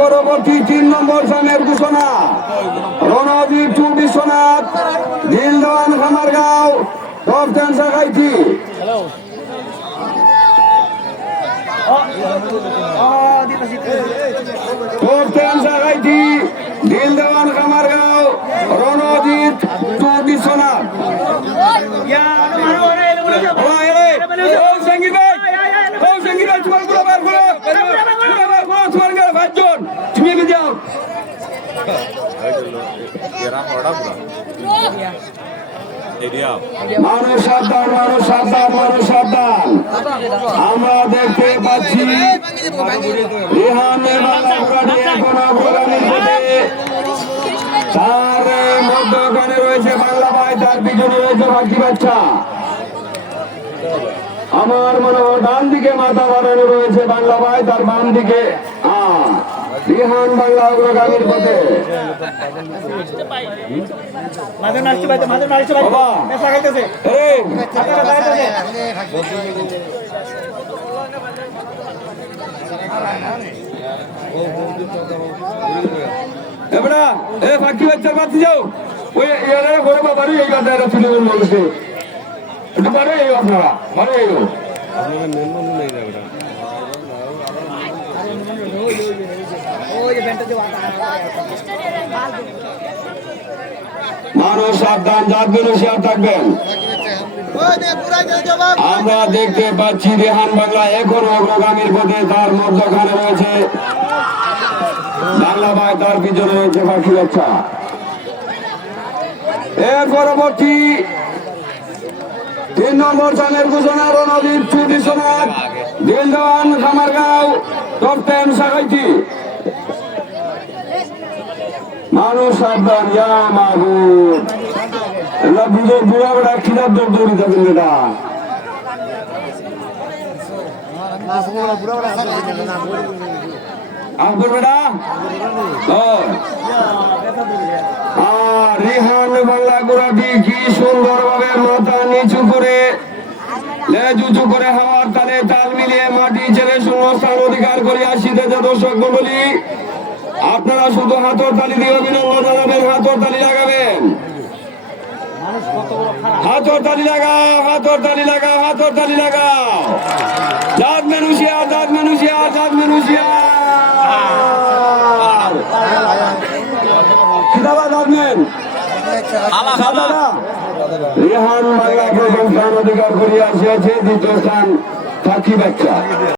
পরবর্তী তিন নম্বর স্থানের ঘোষণা রণজিৎ টু বিশ্বনাথ দিলদান খামারগাঁও শাখাইটি টপ টেন শাখাইটি দিলদান খামারগাঁও রণজিৎ টু বিশ্বনাথ এরে, সংগীত সংগীত তোমারগুলো বার করো, গুলো বার করো, তোমার গেলে পাঁচজন, তুমি এগিয়ে যাও। মানুষ সাবধান মানুষ আমরা দেখতে পাচ্ছি অগ্রগামী তার মধ্যখানে রয়েছে বাংলা ভাই তার পিছনে রয়েছে বাকি বাচ্চা আমার মনে হয় ডান দিকে মাথা বানানো রয়েছে বাংলা ভাই তার বাম দিকে আহ, রিহান বাংলা অগ্রগামীর পথে। আপনারা এ বাকি বাচ্চার বাতি যাও। ওই এরা ঘরে বাবারই এই কথা এরা তুলে ধরুন মানুষকে একটু পারে এই আপনারা এই মানুষ সাবধান যাবেন হুঁশিয়ার থাকবেন। আমরা দেখতে পাচ্ছি রেহান বাংলা এখনও অগ্রগামীর পথে তার মধ্যখানে রয়েছে। বাংলা ভাই তার পিছনে রয়েছে পাখি বাচ্চা এর পরবর্তী তিন নম্বর চানের ঘোষণা রণদীপ চুরিশনাথ দিলদান খামারগাঁও টপ টেন শাখাইটি মানুষ সাবধান, ইয়া মাহবুব এটা বুঝো বুড়া বেড়া খিদার দৌড় দৌড়ি থাকেন এটা আব্দুল বেটা? রিহান বাংলা গোড়াটি কি সুন্দর ভাবে মাথা নিচু করে উঁচু করে হাওয়ার তালে আপনারা শুধু হাতর তালি দিয়ে অভিনন্দন জানাবেন, হাতর তালি লাগাবেন। হাতর তালি লাগাও, হাতর তালি লাগাও, হাতর তালি লাগাও। জাত মেনুষিয়া জাত মেনুষিয়া জাত মেনুষিয়া। রেহান বাংলা প্রথম স্থান অধিকার করিয়া আসিয়াছে, দ্বিতীয় স্থান পাখি বাচ্চা